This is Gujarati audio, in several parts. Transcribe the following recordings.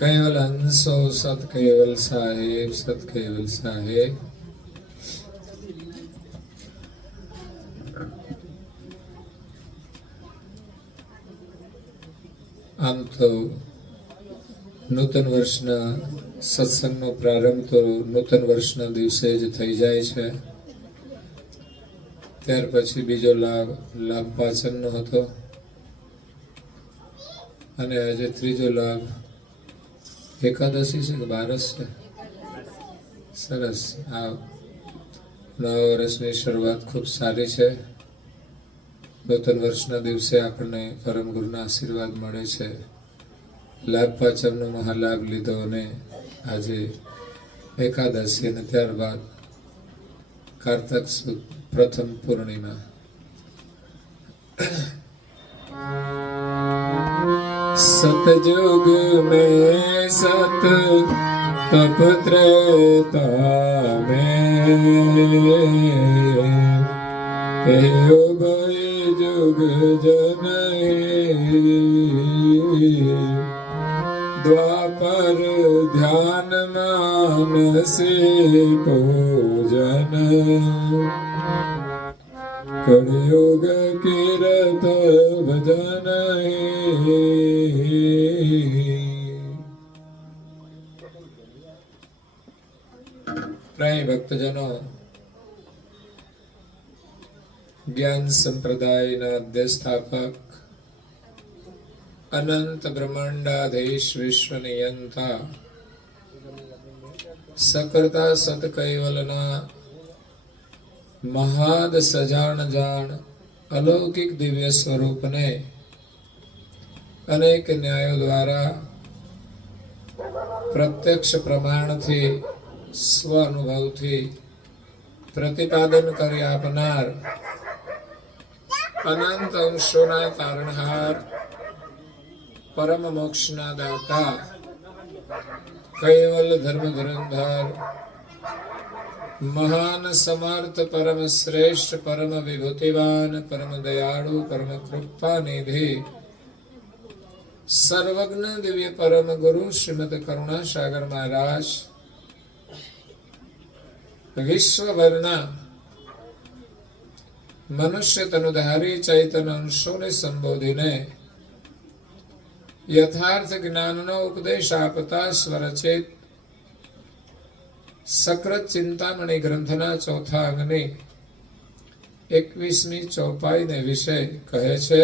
કૈવલ હંસો સત કૈવલ સાહેબ, સત કૈવલ સાહેબ. આમ તો નૂતન વર્ષના સત્સંગનો પ્રારંભ તો નૂતન વર્ષના દિવસે જ થઈ જાય છે. ત્યાર પછી બીજો લાભ પાચનનો હતો અને આજે ત્રીજો લાભ એકાદશી છે કે બારસ છે. સરસ. આ નવા વર્ષની શરૂઆત ખૂબ સારી છે. નૂતન વર્ષના દિવસે આપણને પરમ ગુરુના આશીર્વાદ મળે છે. લાભ પાચમનો મહાલાભ લીધો અને આજે એકાદશી અને ત્યારબાદ કારતક સુદ પ્રથમ પૂર્ણિમા. सतयुग में सत तप त्रेता में भय जुग जन द्वापर ध्यान मानसे पूजन कलयुग कीरत भजन. પ્રાય ભક્તજનો, જ્ઞાન સંપ્રદાયના અધ્યસ્થાપક, અનંત બ્રહ્માંડાધીશ વિશ્વ નિયંતા, સકર્તા સત કૈવલના મહાદ સજાણ જાણ અલૌકિક દિવ્ય સ્વરૂપને અનેક ન્યાયો દ્વારા પ્રત્યક્ષ પ્રમાણથી સ્વ અનુભવથી પ્રતિપાદન કરી આપનાર અનંત અંશોના તારણહાર, પરમ મોક્ષના દાતા, કૈવલ ધર્મ ધુરંધર, મહાન સમર્થ, પરમ શ્રેષ્ઠ, પરમ વિભૂતિવાન, પરમ દયાળુ, પરમ કૃપા નિધિ, સર્વજ્ઞ દિવ્ય પરમ ગુરુ શ્રીમદ કરુણા સાગર મહારાજ વિશ્વભરના મનુષ્ય તનુધારી ચૈતન્ય અંશોને સંબોધીને યથાર્થ જ્ઞાનનો ઉપદેશ આપતા સ્વરચિત સકૃત ચિંતામણી ગ્રંથના ચોથા અંગની 21મી ચોપાઈને વિશે કહે છે.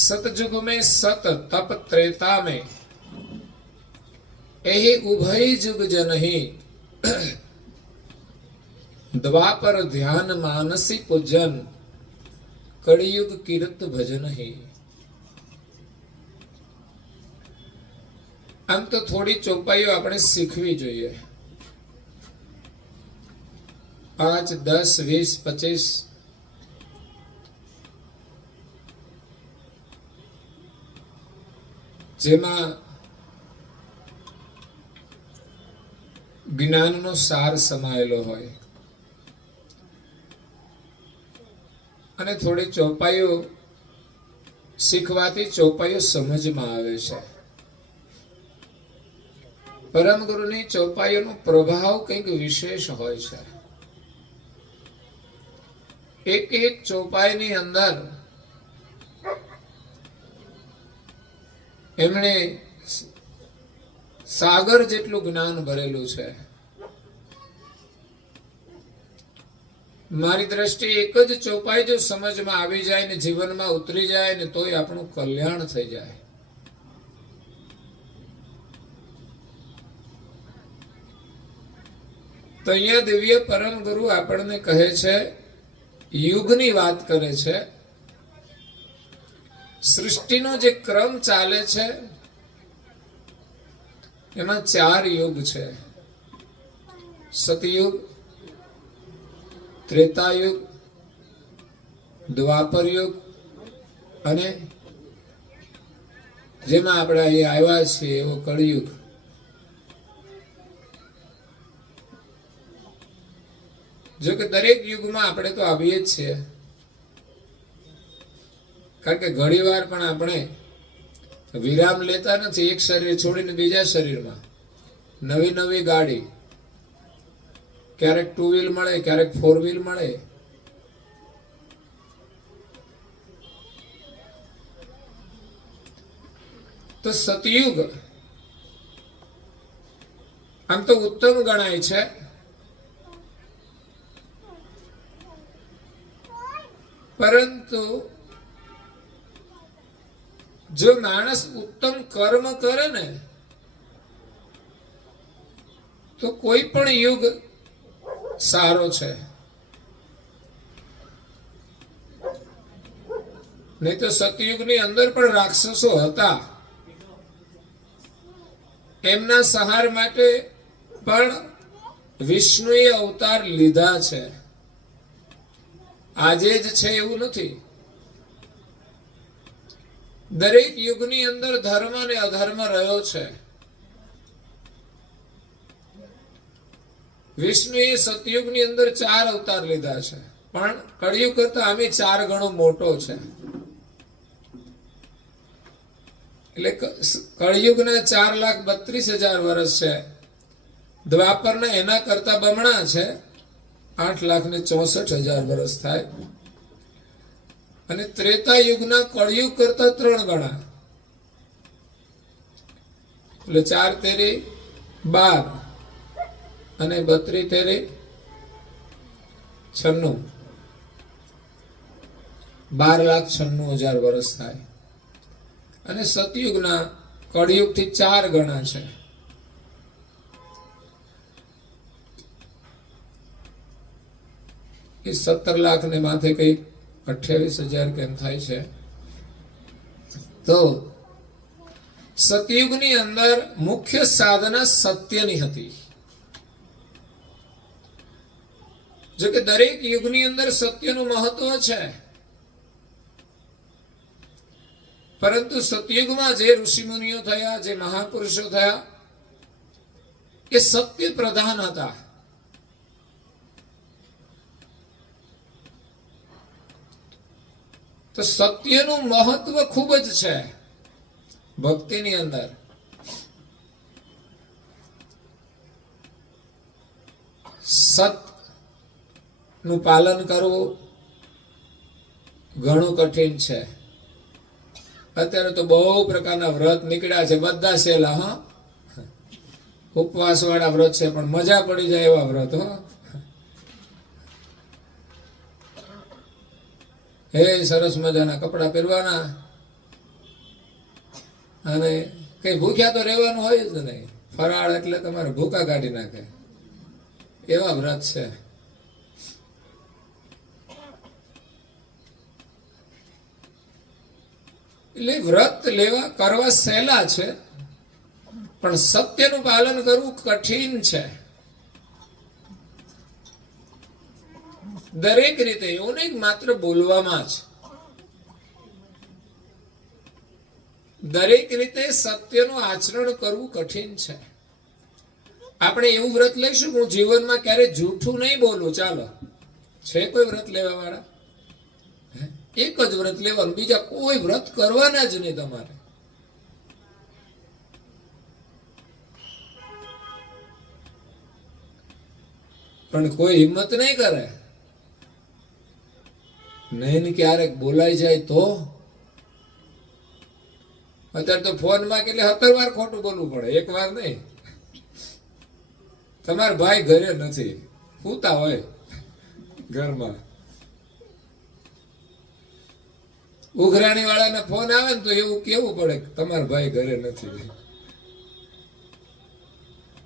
सतयुग में सत तप त्रेता में एहि उभय जुग जनहि द्वापर ध्यान मानसी पूजन कलियुग कीर्त भजनहि. આમ તો થોડી ચોપાઈઓ આપણે શીખવી જોઈએ. 5, 10, 20, 25 જેમાં જ્ઞાનનો સાર સમાયેલો હોય અને થોડી ચોપાઈઓ શીખવાથી ચોપાઈઓ સમજમાં આવે છે. પરમ ગુરુની ચોપાઈઓનો પ્રભાવ કંઈક વિશેષ હોય છે. એક એક ચોપાઈની અંદર એમણે સાગર જેટલું જ્ઞાન ભરેલું છે. મારી દ્રષ્ટિએ એક જ ચોપાઈ જો સમજમાં આવી જાય ને જીવનમાં ઉતરી જાય ને તોય આપણું કલ્યાણ થઈ જાય. તો અહીંયા દિવ્ય પરમ ગુરુ આપણને કહે છે, યુગની વાત કરે છે. સૃષ્ટિનો જે ક્રમ ચાલે છે એમાં 4 યુગ છે. સતયુગ, ત્રેતાયુગ, દ્વાપર યુગ અને જેમાં આપણે અહીં આવ્યા છીએ એવો કળિયુગ. જો કે દરેક યુગમાં આપણે તો આવીએ જ છીએ, કારણ કે ઘણી વાર પણ આપણે વિરામ લેતા નથી, એક શરીર છોડીને બીજા શરીરમાં, નવી નવી ગાડી, ક્યારેક 2 વ્હીલ મળે, ક્યારેક 4 વ્હીલ મળે. તો સતયુગ આમ તો ઉત્તમ ગણાય છે, પરંતુ જો માણસ ઉત્તમ કર્મ કરે ને તો કોઈ પણ યુગ સારો છે. નહીં તો સતયુગની અંદર પણ રાક્ષસો હતા, એમના સંહાર માટે પણ વિષ્ણુએ અવતાર લીધા છે. આજે જ છે એવું નથી. દરેક યુગની અંદર ધર્મ અને અધર્મ રહ્યો છે. વિષ્ણુએ સતયુગની અંદર 4 અવતાર લીધા છે, પણ કળિયુગ કરતા આમે 4 ગણો મોટો છે. એટલે કળિયુગના 4,32,000 વર્ષ છે, દ્વાપરના એના કરતા બમણા છે, 8,64,000 વર્ષ થાય. અને ત્રેતા યુગના કળિયુગ કરતા 3 ગણા, એટલે 4 તેરી 12 અને 32 તેરી 96, 12,96,000 વર્ષ થાય. અને સતયુગના કળિયુગ થી 4 ગણા છે. એ 17 લાખ ને માથે કઈ 28,000 કેમ થાય છે. તો સતયુગની અંદર મુખ્ય સાધના સત્યની હતી. જો કે દરેક યુગની અંદર સત્યનું મહત્વ છે, પરંતુ સતયુગમાં જે ઋષિમુનિઓ થયા, જે મહાપુરુષો થયા, એ સત્ય પ્રધાન હતા. તો સત્યનું મહત્વ ખૂબ જ છે ભક્તિની અંદર. સત નું પાલન કરવું ઘણું કઠિન છે. અત્યારે તો બહુ પ્રકારના વ્રત નીકળ્યા છે, બધા સહેલા. હા, ઉપવાસ વાળા વ્રત છે, પણ મજા પડી જાય એવા વ્રત. હો, હે સરસ મજાના કપડા પહેરવાના, અને કઈ ભૂખ્યા તો રહેવાનું હોય જ નહીં. ફરાળ એટલે તમારે ભૂખા કાઢી નાખે એવા વ્રત છે. એટલે વ્રત કરવા સહેલા છે, પણ સત્યનું પાલન કરવું કઠિન છે. દરેક રીતે, એવું નહીં માત્ર બોલવામાં જ, દરેક રીતે સત્યનું આચરણ કરવું કઠિન છે. આપણે એવું વ્રત લઈશું, હું જીવનમાં ક્યારે જૂઠું નહીં બોલું. ચાલો, છે કોઈ વ્રત લેવા વાળા? એક જ વ્રત લેવાનું, બીજા કોઈ વ્રત કરવાના જ નહીં તમારે. પણ કોઈ હિંમત નહીં કરે. નહીં ક્યારેક બોલાઈ જાય તો. અત્યારે તો ફોનમાં કેટલે 17 વાર ખોટું બોલવું પડે, એક વાર નહીં. તમારા ભાઈ ઘરે નથી, પૂતા હોય ઘરમાં, ઉઘરાણી વાળાને ફોન આવે ને તો એવું કેવું પડે તમારા ભાઈ ઘરે નથી.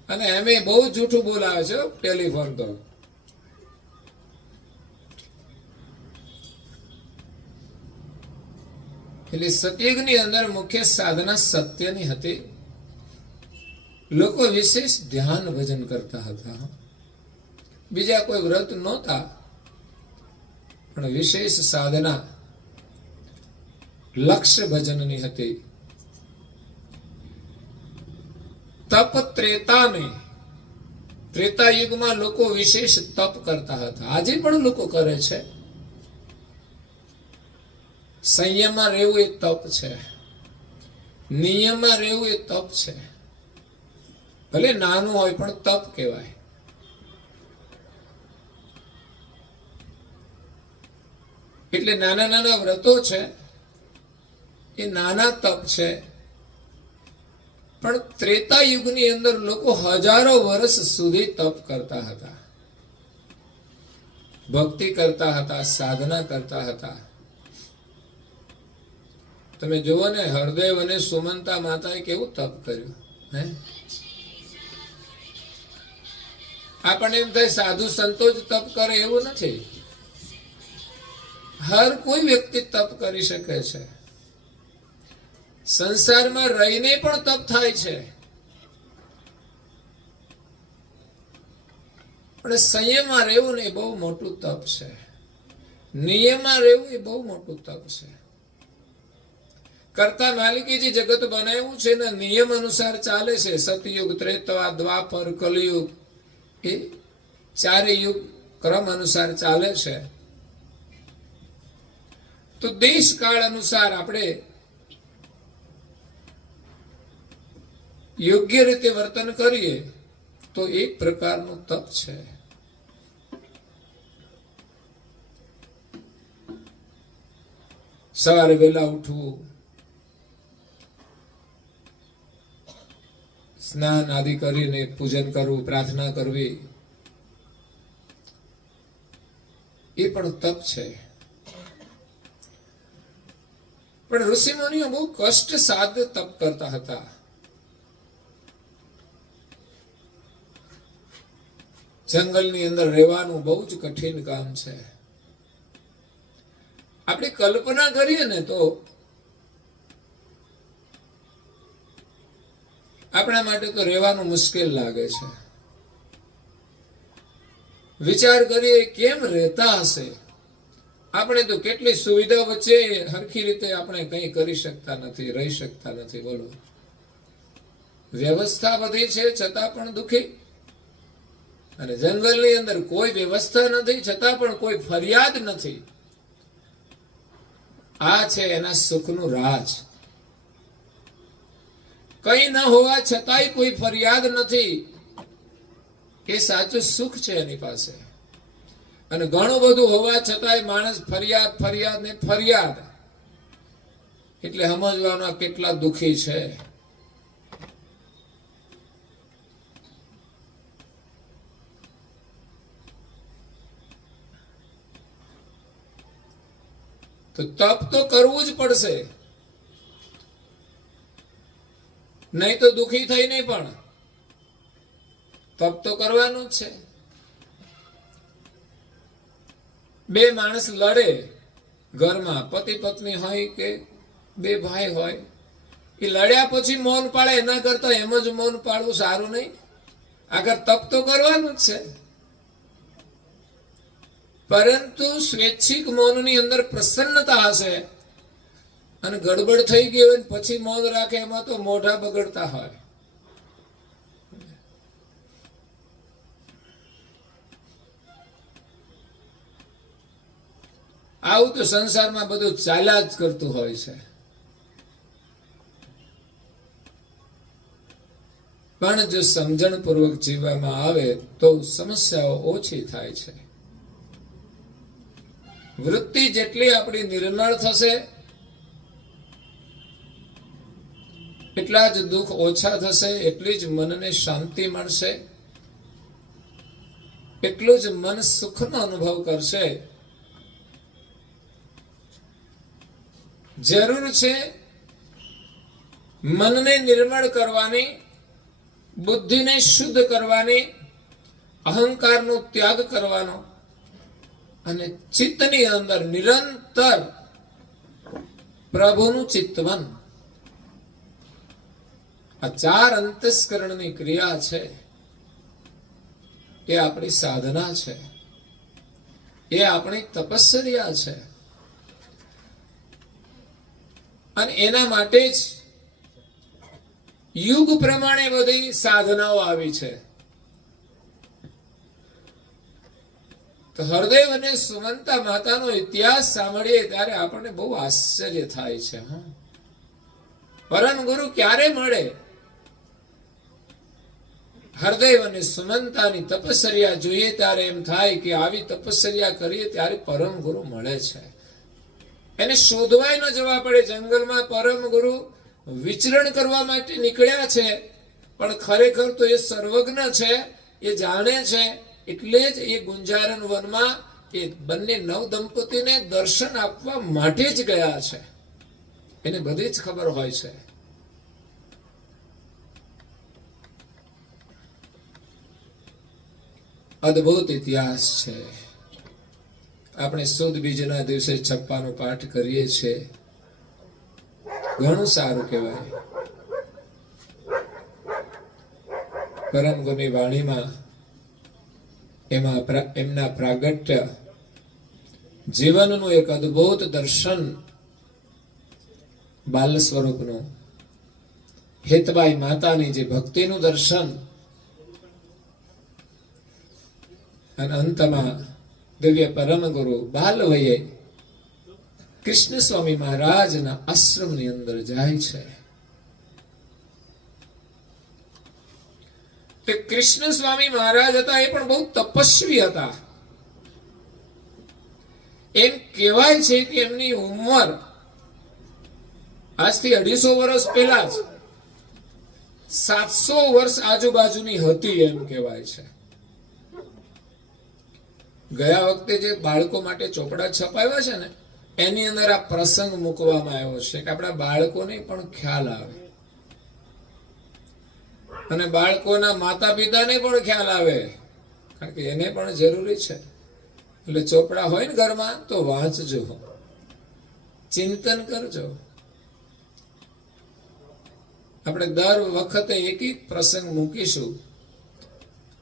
અને એમે બહુ જૂઠું બોલાવે છે ટેલિફોન તો. એટલે સતયુગની અંદર મુખ્ય સાધના સત્યની હતી. લોકો વિશેષ ધ્યાન ભજન કરતા હતા. બીજા કોઈ વ્રત નહોતા, પણ વિશેષ સાધના લક્ષ્ય ભજનની હતી. તપ ત્રેતા યુગમાં લોકો વિશેષ તપ કરતા હતા. આજે પણ લોકો કરે છે. સંયમમાં રહેવું એ તપ છે. નિયમમાં રહેવું એ તપ છે. ભલે નાનું હોય પણ તપ કહેવાય. એટલે નાના નાના વ્રતો છે એ નાના તપ છે. પણ ત્રેતા યુગની અંદર લોકો હજારો વર્ષ સુધી તપ કરતા હતા, ભક્તિ કરતા હતા, સાધના કરતા હતા. તમે જુઓ ને, હરદેવ અને સુમંતા માતાએ કેવું તપ કર્યું. હે, આપણને એમ થાય સાધુ સંતો જ તપ કરે, એવું નથી. હર કોઈ વ્યક્તિ તપ કરી શકે છે. સંસારમાં રહીને પણ તપ થાય છે. પણ સંયમમાં રહેવું ને એ બહુ મોટું તપ છે. નિયમમાં રહેવું એ બહુ મોટું તપ છે. કરતા માલિકે જે જગત બનાવ્યું છે ને નિયમ અનુસાર ચાલે છે. સતયુગ, ત્રેતા, દ્વાપર, કલયુગ, એ ચારે યુગ ક્રમ અનુસાર ચાલે છે. તો દેશ કાળ અનુસાર આપણે યોગ્ય રીતે વર્તન કરીએ તો એક પ્રકારનું તપ છે. સવારે વહેલા ઉઠવું, સ્નાન આદિ કરીને પૂજન કરવું, પ્રાર્થના કરવી, એ પણ તપ છે. પણ ઋષિમુનિઓ બહુ કષ્ટ સાધ્ય તપ કરતા હતા. જંગલની અંદર રહેવાનું બહુ જ કઠિન કામ છે. આપણે કલ્પના કરીએ ને તો આપણા માટે તો રહેવાનું મુશ્કેલ લાગે છે. વિચાર કરીએ કેમ રહેતા હશે. આપણે તો કેટલી સુવિધા વચ્ચે હરખી રીતે આપણે કંઈ કરી શકતા નથી, રહી શકતા નથી. બોલો, વ્યવસ્થા બધી છે છતાં પણ દુઃખી. અને જંગલની અંદર કોઈ વ્યવસ્થા નથી છતાં પણ કોઈ ફરિયાદ નથી. આ છે એના સુખનું રાજ. કઈ ન હોવા છતાંય કોઈ ફરિયાદ નથી, એ સાચું સુખ છે એની પાસે. અને ઘણું બધું હોવા છતાંય માણસ ફરિયાદ ફરિયાદ ને ફરિયાદ, એટલે સમજવાના કેટલા દુઃખી છે. તો તપ તો કરવું જ પડશે, નહીં તો દુઃખી થઈને પણ તપ તો કરવાનું જ છે. બે માણસ લડે ઘરમાં, પતિ પત્ની હોય કે બે ભાઈ હોય, એ લડ્યા પછી મૌન પાડે એના કરતા એમ જ મૌન પાડવું સારું નહીં? આગળ તપ તો કરવાનું જ છે. પરંતુ સ્વૈચ્છિક મૌનની અંદર પ્રસન્નતા હશે, અને ગડબડ થઈ ગઈ હોય પછી મૌન રાખે, એમાં તો મોઢા બગડતા હોય. આવું તો સંસારમાં બધું ચાલ્યા જ કરતું હોય છે. પણ જો સમજણપૂર્વક જીવવામાં આવે તો સમસ્યાઓ ઓછી થાય છે. વૃત્તિ જેટલી આપણી નિર્મળ થશે એટલા જ દુઃખ ઓછા થશે, એટલી જ મનને શાંતિ મળશે, એટલું જ મન સુખનો અનુભવ કરશે. જરૂર છે મનને નિર્મળ કરવાની, બુદ્ધિને શુદ્ધ કરવાની, અહંકારનો ત્યાગ કરવાનો, અને ચિત્તની અંદર નિરંતર પ્રભુનું ચિંતન. આ ચાર અંતસ્કરણની ક્રિયા છે એ આપણી સાધના છે, એ આપણી તપસ્યા છે. અને એના માટે જ યુગ પ્રમાણે બધી સાધનાઓ આવી છે. તો હરદેવ અને સુમંતા માતાનો ઇતિહાસ સાંભળીએ ત્યારે આપણને બહુ આશ્ચર્ય થાય છે. પરમ ગુરુ ક્યારે મળે? હરદેવ અને સુમંતાની તપશ્ચર્યા જોઈએ ત્યારે એમ થાય કે આવી તપશ્ચર્યા કરીએ ત્યારે પરમ ગુરુ મળે છે. એને શોધવાય ન જવા પડે. જંગલમાં પરમ ગુરુ વિચરણ કરવા માટે નીકળ્યા છે, પણ ખરેખર તો એ સર્વજ્ઞ છે, એ જાણે છે. એટલે જ એ ગુંજારણ વનમાં એ બંને નવ દંપતીને દર્શન આપવા માટે જ ગયા છે. એને બધી જ ખબર હોય છે. અદ્ભુત ઇતિહાસ છે. આપણે સુદ બીજના દિવસે છપ્પાનો પાઠ કરીએ છીએ. ઘણું સારું કહેવાય. પરમ ગુરુની વાણીમાં એમના પ્રાગટ્ય જીવનનું એક અદ્ભુત દર્શન, બાલ સ્વરૂપનું, હેતબાઈ માતાની જે ભક્તિનું દર્શન, અને અંતમાં દિવ્ય પરમ ગુરુ બાલ વયે કૃષ્ણ સ્વામી મહારાજના આશ્રમની અંદર જાય છે. તે કૃષ્ણ સ્વામી મહારાજ હતા, એ પણ બહુ તપસ્વી હતા. એમ કહેવાય છે કે એમની ઉંમર આજથી 250 વર્ષ પહેલા જ 700 વર્ષ આજુબાજુની હતી એમ કહેવાય છે. ગયા વખતે જે બાળકો માટે ચોપડા છપાવ્યા છે ને, એની અંદર આ પ્રસંગ મૂકવામાં આવ્યો છે કે આપણા બાળકોને પણ ખ્યાલ આવે અને બાળકોના માતા પિતાને પણ ખ્યાલ આવે, કારણ કે એને પણ જરૂરી છે. એટલે ચોપડા હોય ને ઘરમાં તો વાંચજો, ચિંતન કરજો. આપણે દર વખતે એક એક પ્રસંગ મૂકીશું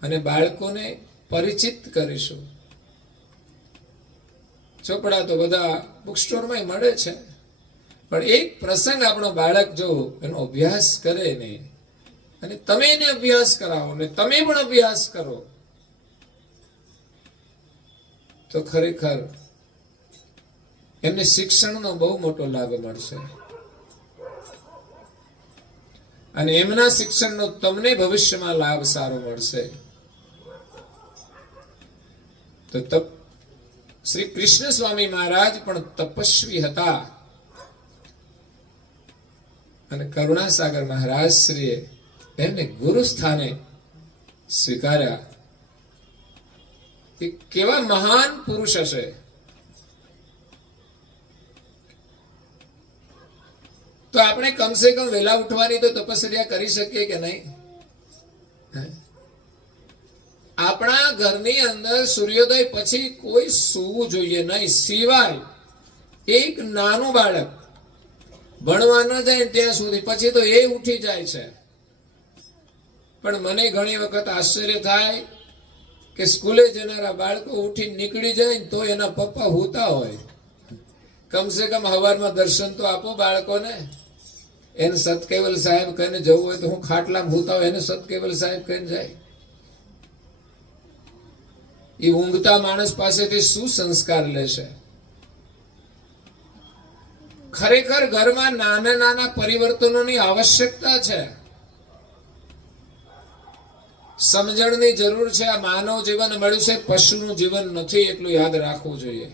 અને બાળકોને પરિચિત કરીશું. ચોપડા તો બધા બુક સ્ટોરમાં મળે છે, પણ એક પ્રસંગ આપણો બાળક જો એનો અભ્યાસ કરે ને, અને તમે એને અભ્યાસ કરાવો ને તમે પણ અભ્યાસ કરો, તો ખરેખર એમને શિક્ષણનો બહુ મોટો લાભ મળશે. અને એમના શિક્ષણનો તમને ભવિષ્યમાં લાભ સારો મળશે. તો શ્રી કૃષ્ણ સ્વામી મહારાજ પણ તપસ્વી હતા, અને કરુણાસાગર મહારાજ શ્રીએ એમને ગુરુ સ્થાને સ્વીકાર્યા. એ કેવા મહાન પુરુષ હશે! તો આપણે કમસે કમ વહેલા ઉઠવાની તો તપશ્ચર્યા કરી શકીએ કે નહીં? આપણા ઘરની અંદર સૂર્યોદય પછી કોઈ સૂવું જોઈએ નહીં, સિવાય એક નાનું બાળક ભણવા ન જાય ત્યાં સુધી. પછી તો એ ઉઠી જાય છે. પણ મને ઘણી વખત આશ્ચર્ય થાય કે સ્કૂલે જનારા બાળકો ઉઠી નીકળી જાય તો એના પપ્પા હોતા હોય. કમસે કમ હવારમાં દર્શન તો આપો બાળકોને. એને સતકેવલ સાહેબ કહીને જવું હોય તો હું ખાટલામાં હોતા હોય, એને સતકેવલ સાહેબ કહીને જાય. એ ઊંઘતા માણસ પાસેથી શું સંસ્કાર લેશે? ખરેખર ઘરમાં નાના નાના પરિવર્તનોની આવશ્યકતા છે, સમજણની જરૂર છે. આ માનવ જીવન મળ્યું છે, પશુનું જીવન નથી, એટલું યાદ રાખવું જોઈએ.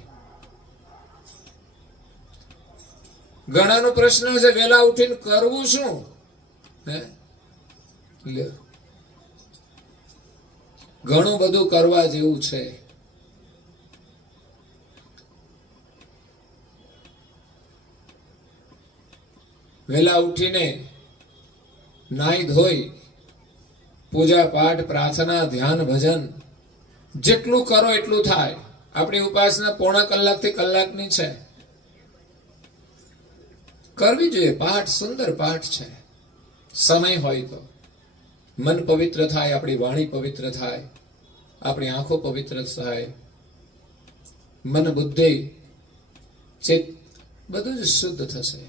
ઘણાનો પ્રશ્ન છે વેલા ઉઠીને કરવું શું? ઘણું બધું કરવા જેવું છે. વેલા ઉઠીને નાઈ ધોઈ પૂજા પાઠ પ્રાર્થના ધ્યાન ભજન જેટલું કરો એટલું થાય. આપણી ઉપાસના પોણા કલાકથી કલાકની છે, કરવી જોઈએ. પાઠ સુંદર પાઠ છે. સમય હોય તો મન પવિત્ર થાય, આપણી વાણી પવિત્ર થાય, આપણી આંખો પવિત્ર થાય, મન બુદ્ધિ ચિત્ત બધું જ શુદ્ધ થશે.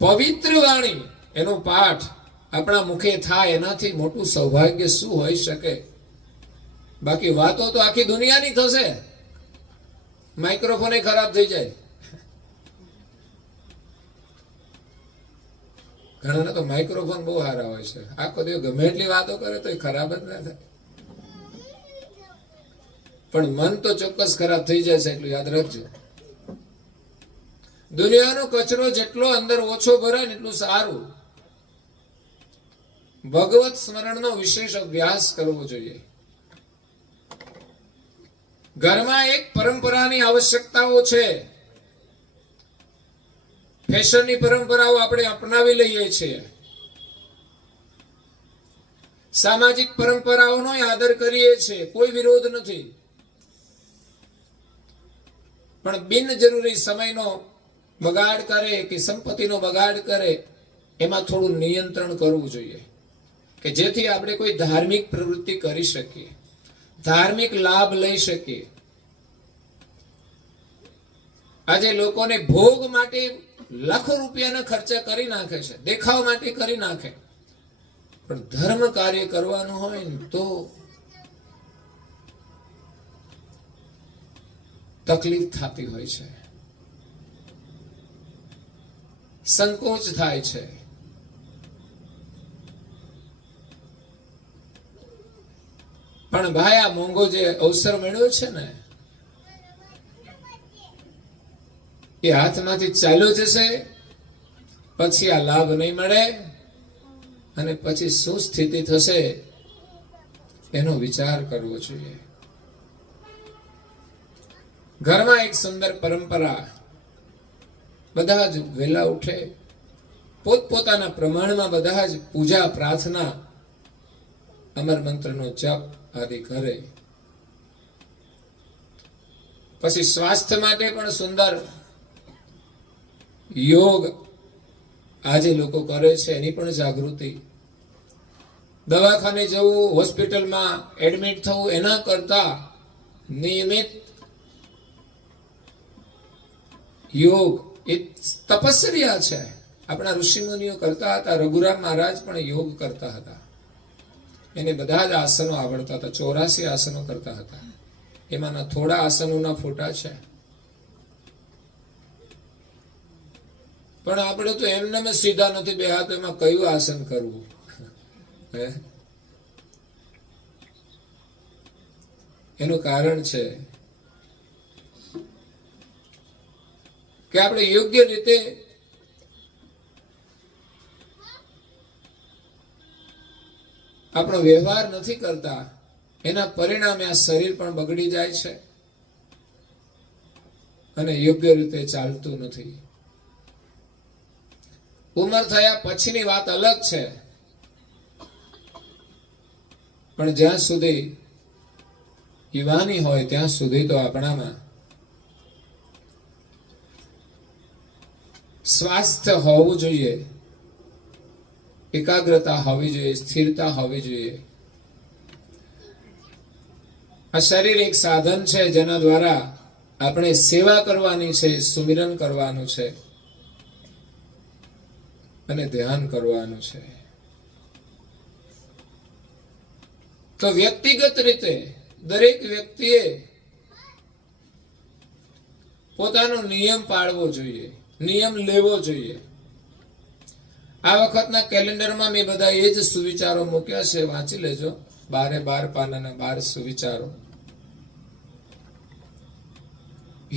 પવિત્ર વાણી એનો પાઠ આપણા મુખે થાય, એનાથી મોટું સૌભાગ્ય શું હોઈ શકે? બાકી વાતો તો આખી દુનિયાની થશે, માઇક્રોફોન ખરાબ થઈ જાય. ઘણાના તો માઇક્રોફોન બહુ સારા હોય છે, આખો દિવસ ગમે એટલી વાતો કરે તો એ ખરાબ જ ના થાય, પણ મન તો ચોક્કસ ખરાબ થઈ જાય છે, એટલું યાદ રાખજો. દુનિયાનો કચરો જેટલો અંદર ઓછો ભરાય ને એટલું સારું. ભગવત સ્મરણનો વિશેષ અભ્યાસ કરવો જોઈએ. ઘરમાં એક પરંપરાની આવશ્યકતાઓ છે. ફેશનની પરંપરાઓ આપણે અપનાવી લઈએ છીએ, સામાજિક પરંપરાઓનો આદર કરીએ છીએ, કોઈ વિરોધ નથી, પણ બિનજરૂરી સમયનો બગાડ કરે કે સંપત્તિનો બગાડ કરે એમાં થોડું નિયંત્રણ કરવું જોઈએ, કે જેથી આપણે કોઈ ધાર્મિક પ્રવૃત્તિ કરી શકીએ, ધાર્મિક લાભ લઈ શકીએ. આજે લોકોને ભોગ માટે લાખો રૂપિયાના ખર્ચા કરી નાખે છે, દેખાવ માટે કરી નાખે, પણ ધર્મ કાર્ય કરવાનું હોય ને તો તકલીફ થતી હોય છે, સંકોચ થાય છે. પણ ભાઈ આ મોંઘો જે અવસર મળ્યો છે ને એ હાથમાંથી ચાલ્યો જશે, પછી આ લાભ નહીં મળે અને પછી શું સ્થિતિ થશે એનો વિચાર કરવો જોઈએ. ઘરમાં એક સુંદર પરંપરા, બધા જ વહેલા ઉઠે, પોતપોતાના પ્રમાણમાં બધા જ પૂજા પ્રાર્થના અમર મંત્રનો જપ આદિ કરે. પછી સ્વાસ્થ્ય માટે પણ સુંદર યોગ આજે લોકો કરે છે, એની પણ જાગૃતિ. દવાખાને જવું, હોસ્પિટલમાં એડમિટ થવું એના કરતા નિયમિત યોગ એ તપસ્યા છે. આપણા ઋષિમુનિઓ કરતા હતા, રઘુરામ મહારાજ પણ યોગ કરતા હતા, એને બધા જ આસનો આવડતા હતા, 84 આસનો કરતા હતા. એમાંના થોડા આસનોના ફોટા છે, પણ આપણે તો એમને સીધા નથી બેહા, તો એમાં કયું આસન કરવું? એનું કારણ છે કે આપણે યોગ્ય રીતે આપણો વ્યવહાર નથી કરતા, એના પરિણામે આ શરીર પણ બગડી જાય છે અને યોગ્ય રીતે ચાલતું નથી. ઉંમર થયા પછીની વાત અલગ છે, પણ જ્યાં સુધી યુવાની હોય ત્યાં સુધી તો આપણામાં સ્વાસ્થ્ય હોવું જોઈએ, એકાગ્રતા હોવી જોઈએ, સ્થિરતા હોવી જોઈએ. આ શરીર એક સાધન છે જેના દ્વારા આપણે સેવા કરવાની છે, સુમિરન કરવાનું છે અને ધ્યાન કરવાનું છે. તો વ્યક્તિગત રીતે દરેક વ્યક્તિએ પોતાનો નિયમ પાળવો જોઈએ, નિયમ લેવો જોઈએ. આ વખતના કેલેન્ડરમાં મેં બધા એ જ સુવિચારો મૂક્યા છે, વાંચી લેજો. 12 પાનાના 12 સુવિચારો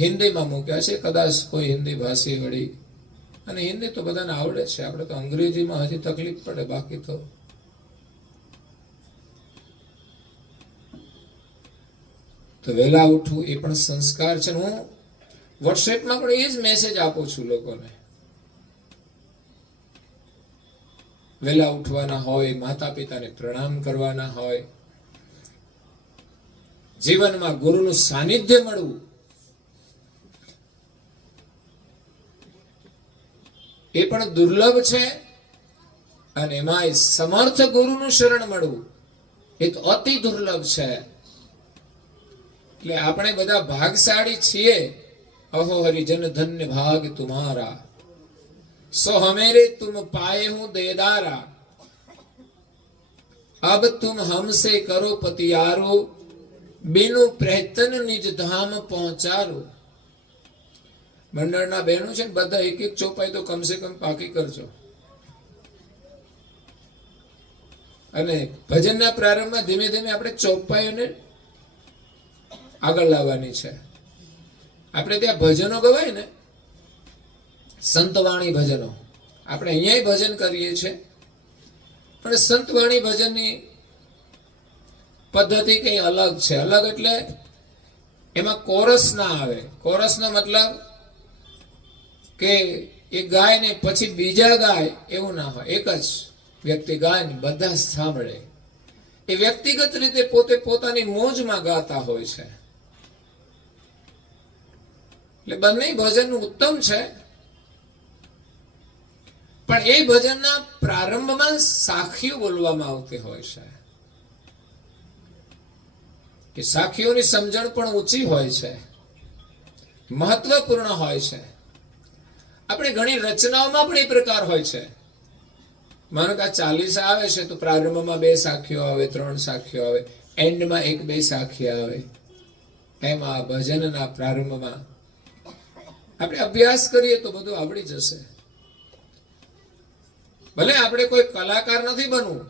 હિન્દીમાં મૂક્યા છે, કદાચ કોઈ હિન્દી ભાષી વળી, અને હિન્દી તો બધાને આવડે છે, આપણે તો અંગ્રેજીમાં હજી તકલીફ પડે. બાકી તો વહેલા ઉઠવું એ પણ સંસ્કાર છે. હું વોટ્સએપમાં પણ એ જ મેસેજ આપું છું લોકોને. વહેલા ઉઠવાના હોય, માતા પિતાને પ્રણામ કરવાના હોય, જીવનમાં ગુરુનું સાનિધ્ય મળવું એ પણ દુર્લભ છે, અને એમાં સમર્થ ગુરુનું શરણ મળવું એ તો અતિ દુર્લભ છે. એટલે આપણે બધા ભાગશાળી છીએ. અહો હરિજન ધન્ય ભાગ તુમ્હારા, સો હમેરે તુમ પાए હું देदारा, अब तुम हमसे करो पतियारो, बिनु प्रयत्न निज धाम पहुंचारो. મંડળના બહેનો છે ને બધા એક ચોપાઈ તો કમસે કમ પાકી કરજો. અને ભજનના પ્રારંભમાં ધીમે ધીમે આપણે ચોપાઈઓને આગળ લાવવાની છે. આપણે ત્યાં ભજનો ગવાય ને, સંતવાણી ભજનો, આપણે અહીંયા ભજન કરીએ છીએ, પણ સંતવાણી ભજનની પદ્ધતિ કઈ અલગ છે. અલગ એટલે એમાં કોરસ ના આવે. કોરસનો મતલબ કે એ ગાય ને પછી બીજા ગાય એવું ના હોય. એક જ વ્યક્તિ ગાય ને બધા સાંભળે. એ વ્યક્તિગત રીતે પોતે પોતાની મોજમાં ગાતા હોય છે. એટલે બંને ભજન ઉત્તમ છે, પણ એ ભજનના પ્રારંભમાં સાખીઓ બોલવામાં આવતી હોય છે. કે સાખીઓની સમજણ પણ ઊંચી હોય છે, મહત્વપૂર્ણ હોય છે. આપણે ઘણી રચનાઓમાં પણ એ પ્રકાર હોય છે. માનો કે 40 આવે છે તો પ્રારંભમાં 2 સાખીઓ આવે, 3 સાખીઓ આવે, એન્ડમાં 1-2 સાખી આવે. એમાં ભજનના પ્રારંભમાં આપણે અભ્યાસ કરીએ તો બધું આવડી જશે. ભલે આપણે કોઈ કલાકાર નથી બનવું,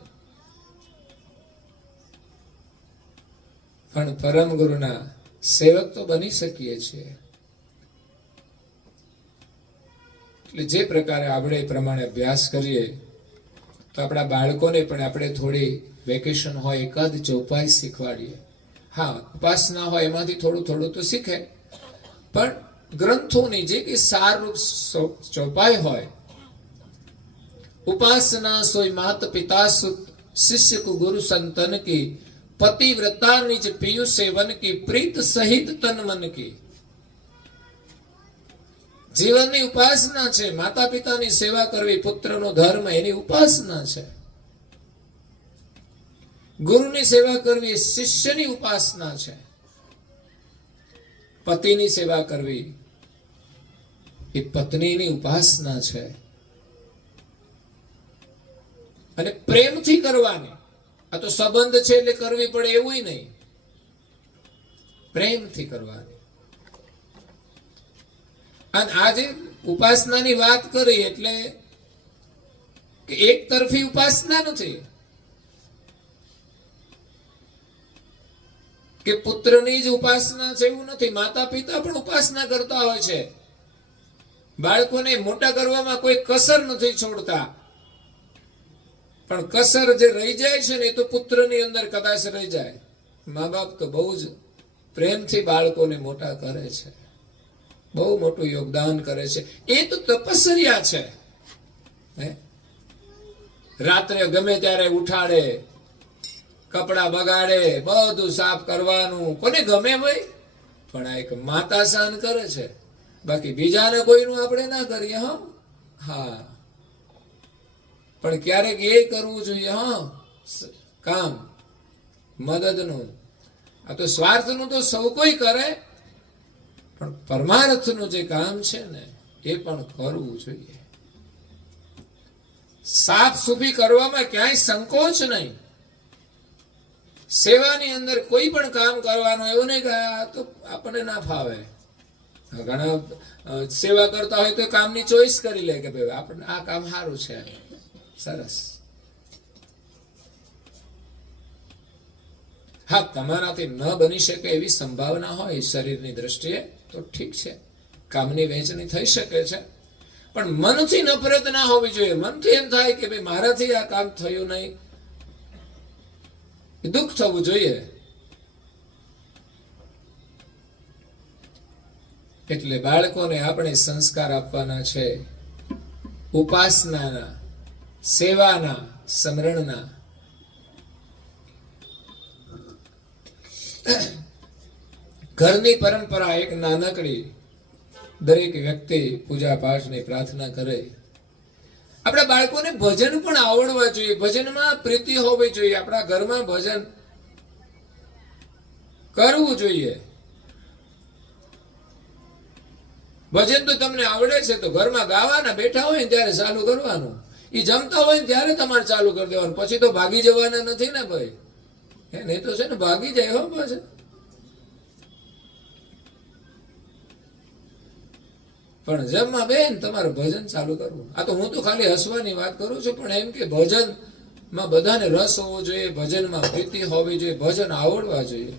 પણ પરમ ગુરુના સેવક તો બની શકીએ છીએ. એટલે જે પ્રકારે આપણે એ પ્રમાણે અભ્યાસ કરીએ તો આપણા બાળકોને પણ આપણે થોડી વેકેશન હોય એકાદ ચોપાઈ શીખવાડીએ. હા, ઉપાસના હોય એમાંથી થોડું થોડું તો શીખે, પણ ગ્રંથોની જે કે સારરૂપ ચોપાઈ હોય, उपासना सोई मात पिता सुत शिष्य को गुरु संतन की पतिव्रता निज पियु सेवन की प्रीत सहित तन मन की. જીવનની ઉપાસના છે. માતા પિતાની સેવા કરવી, પુત્રનો ધર્મ, એની ઉપાસના છે. ગુરુની સેવા કરવી શિષ્યની ઉપાસના છે. પતિની સેવા કરવી એ પત્નીની ઉપાસના છે. અને પ્રેમથી કરવાની. આ તો સંબંધ છે એટલે કરવી પડે એવું નહીં, પ્રેમથી કરવાની. અને આજે ઉપાસનાની વાત કરી એટલે કે એક તરફી ઉપાસના નથી કે પુત્રની જ ઉપાસના છે એવું નથી. માતા પિતા પણ ઉપાસના કરતા હોય છે. બાળકોને મોટા કરવામાં કોઈ કસર નથી છોડતા, પણ કસર જે રહી જાય છે ને એ તો પુત્રની અંદર કદાચ રહી જાય. મા બાપ તો બહુ જ પ્રેમથી બાળકોને મોટા કરે છે, બહુ મોટું યોગદાન કરે છે. એ તો તપસ્યા છે. રાત્રે ગમે ત્યારે ઉઠાડે, કપડા બગાડે, બધું સાફ કરવાનું કોને ગમે ભાઈ, પણ આ એક માતા સહન કરે છે. બાકી બીજાને કોઈનું આપણે ના કરીએ. હા, પણ ક્યારેક એ કરવું જોઈએ કામ મદદનું. આ તો સ્વાર્થનું તો સૌ કોઈ કરે, પણ પરમાર્થનું જે કામ છે ને એ પણ કરવું જોઈએ. સાફ સૂફી કરવામાં ક્યાંય સંકોચ નહીં. સેવાની અંદર કોઈ પણ કામ કરવાનું એવું નહીં કે આ તો આપણને ના ફાવે. ઘણા સેવા કરતા હોય તો કામની ચોઈસ કરી લે કે ભાઈ આપણને આ કામ સારું છે, સરસ. હા, તમારાથી ન બની શકે એવી સંભાવના હોય શરીરની દ્રષ્ટિએ તો ઠીક છે, કામની વહેંચણી થઈ શકે છે, પણ મનથી નફરત ના હોવી જોઈએ. મનથી એમ થાય કે ભાઈ મારાથી આ કામ થયું નહીં, દુઃખ થવું જોઈએ. એટલે બાળકોને આપણે સંસ્કાર આપવાના છે ઉપાસનાના, સેવાના, સ્મરણના. ઘરની પરંપરા એક નાનકડી, દરેક વ્યક્તિ પૂજા પાઠની પ્રાર્થના કરે. આપણા બાળકોને ભજન પણ આવડવા જોઈએ, ભજનમાં પ્રીતિ હોવી જોઈએ. આપણા ઘરમાં ભજન કરવું જોઈએ. ભજન તો તમને આવડે છે તો ઘરમાં ગાવાના, બેઠા હોય ને ત્યારે ચાલુ કરવાનું. એ જમતા હોય ને ત્યારે તમારે ચાલુ કરી દેવાનું. પછી તો ભાગી જવાના નથી ને ભાઈ, નહીં તો છે ને ભાગી જાય હો પાછા. પણ જમવા બેન તમારે ભજન ચાલુ કરવું. આ તો હું તો ખાલી હસવાની વાત કરું છું, પણ એમ કે ભજન માં બધાને રસ હોવો જોઈએ, ભજનમાં પ્રીતિ હોવી જોઈએ, ભજન આવડવા જોઈએ.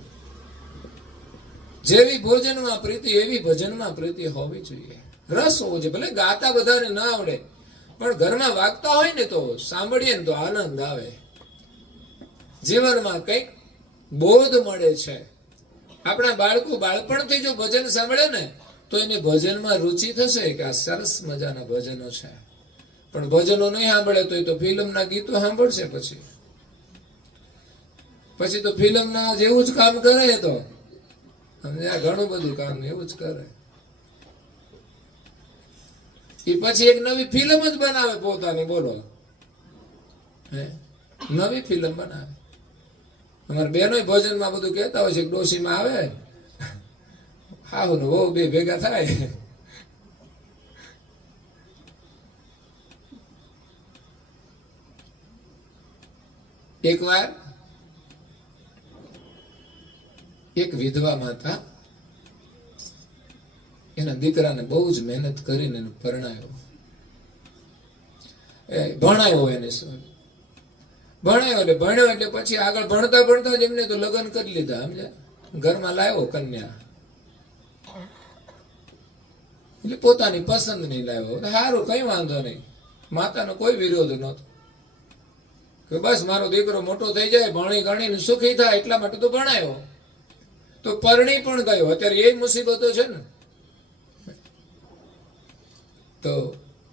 જેવી ભોજનમાં પ્રીતિ એવી ભજનમાં પ્રીતિ હોવી જોઈએ. રસ હોવો જોઈએ. ભલે ગાતા બધાને ના આવડે, પણ ઘરમાં વાગતા હોય ને તો સાંભળીએ ને તો આનંદ આવે. જીવનમાં કંઈક બોધ મળે છે. આપણા બાળકો બાળપણથી જો ભજન સાંભળે ને તો એને ભજનમાં રુચિ થશે કે આ સરસ મજાના ભજનો છે. પણ ભજનો નહીં સાંભળે તો એ તો ફિલ્મના ગીતો સાંભળશે. પછી તો ફિલ્મના જેવું જ કામ કરે. તો સમજ્યા? ઘણું બધું કામ એવું જ કરે. એ પછી એક નવી ફિલ્મ જ બનાવે પોતાની. બોલો, હે નવી ફિલ્મ બનાવે. અમારા બહેનો ભજનમાં બધું કહેતા હોય છે કે ડોશીમાં આવે હાવ ને વહુ બે ભેગા થાય. એકવાર એક વિધવા માતા એના દીકરાને બહુ જ મહેનત કરીને પરણાયો, ભણાયો. એને ભણાયો એટલે ભણ્યો એટલે પછી આગળ ભણતા ભણતા જ એમને તો લગ્ન કરી લીધા. સમજ્યા? ઘરમાં લાવ્યો કન્યા, એટલે પોતાની પસંદ નહીં લાવ્યો. સારું, કઈ વાંધો નહીં. માતાનો કોઈ વિરોધ નહોતો કે બસ મારો દીકરો મોટો થઈ જાય, ભણી ગણીને સુખી થાય એટલા માટે તો ભણાયો. તો પરણી પણ ગયો. અત્યારે એ મુસીબતો છે ને. તો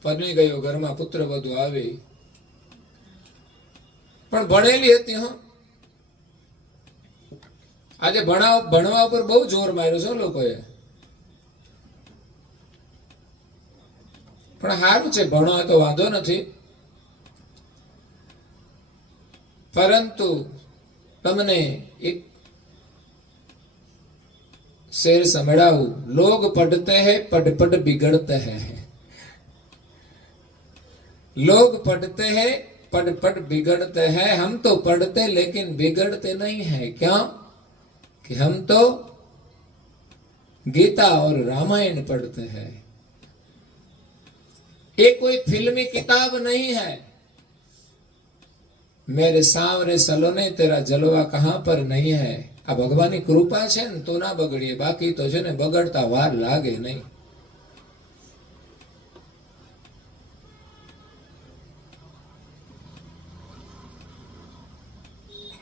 પરણી ગયો, ઘરમાં પુત્ર વધુ આવી, પણ ભણેલી હતી. હો, આજે ભણવા ઉપર બહુ જોર માર્યો છે લોકોએ. પણ સારું છે, ભણો તો વાંધો નથી. પરંતુ તમને એક शेर समझाऊं, लोग पढ़ते हैं पढ़ पढ़ बिगड़ते हैं. लोग पढ़ते हैं पढ़ पढ़ बिगड़ते हैं. हम तो पढ़ते लेकिन बिगड़ते नहीं हैं. क्यों? कि हम तो गीता और रामायण पढ़ते हैं. ये कोई फिल्मी किताब नहीं है. मेरे सांवरे सलोने तेरा जलवा कहां पर नहीं है. આ ભગવાનની કૃપા છે ને તો ના બગડીએ, બાકી તો છે ને બગડતા વાર લાગે નહીં.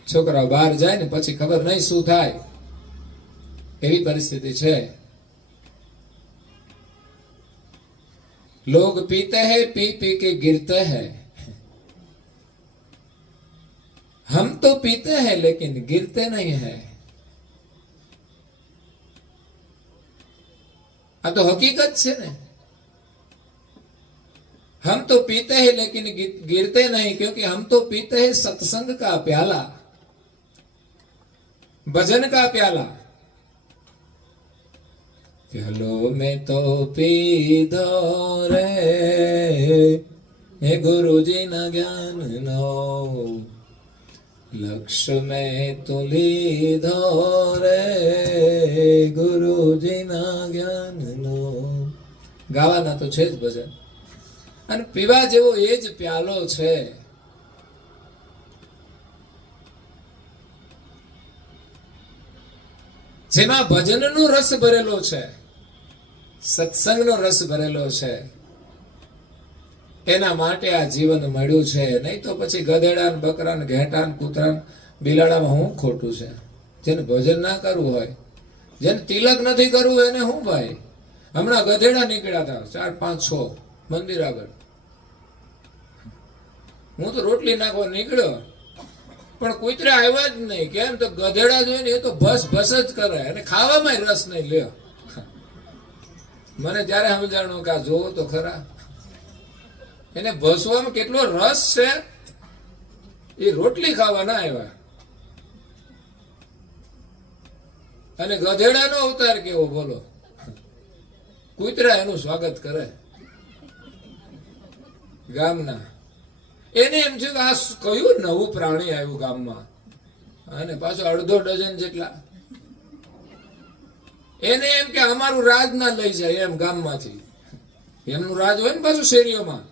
છોકરાઓ બહાર જાય ને પછી ખબર નહીં શું થાય, એવી પરિસ્થિતિ છે. लोग पीते हैं पी पी के गिरते हैं. हम तो पीते हैं लेकिन गिरते नहीं है. આ તો હકીકત છે ને. हम तो पीते हैं लेकिन गिरते नहीं, क्योंकि हम तो पीते हैं सत्संग का प्याला, भजन का प्याला. प्यालो में तो पीधो रे हे गुरुजी ना ज्ञान नो, लक्ष्य में तो लीधो रे गुरुजी ना ज्ञान नो. ગાવાના તો છે જ ભજન, અને પીવા જેવો એ જ પ્યાલો છે. જેમાં ભજનનો રસ ભરેલો છે, સત્સંગનો રસ ભરેલો છે. એના માટે આ જીવન મળ્યું છે. નહીં તો પછી ગધેડા ને બકરા ને ઘેટા ને કૂતરા બિલાડામાં શું ખોટું છે? જેને ભજન ના કરવું હોય, જેને તિલક નથી કરવું એને શું ભાઈ? હમણાં ગધેડા નીકળ્યા હતા 4, 5, 6 મંદિર આગળ. હું તો રોટલી નાખવા નીકળ્યો, પણ કૂતરા આવ્યા જ નહીં. કેમ? તો ગધેડા જોઈને એ તો ભસ ભસ જ કરે, અને ખાવામાં રસ નહીં લ્યો. મને ત્યારે સમજાણું કે આ જોવો તો ખરા, એને ભસવામાં કેટલો રસ છે. એ રોટલી ખાવા ના આવ્યા, અને ગધેડાનો અવતાર કેવો બોલો. કૂતરા એનું સ્વાગત કરે ગામના. એને એમ છે કે આ કયું નવું પ્રાણી આવ્યું ગામમાં, અને પાછો અડધો ડઝન જેટલા. એને એમ કે અમારું રાજ ના લઈ જાય એમ ગામમાંથી. એમનું રાજ હોય ને પાછું શેરીઓમાં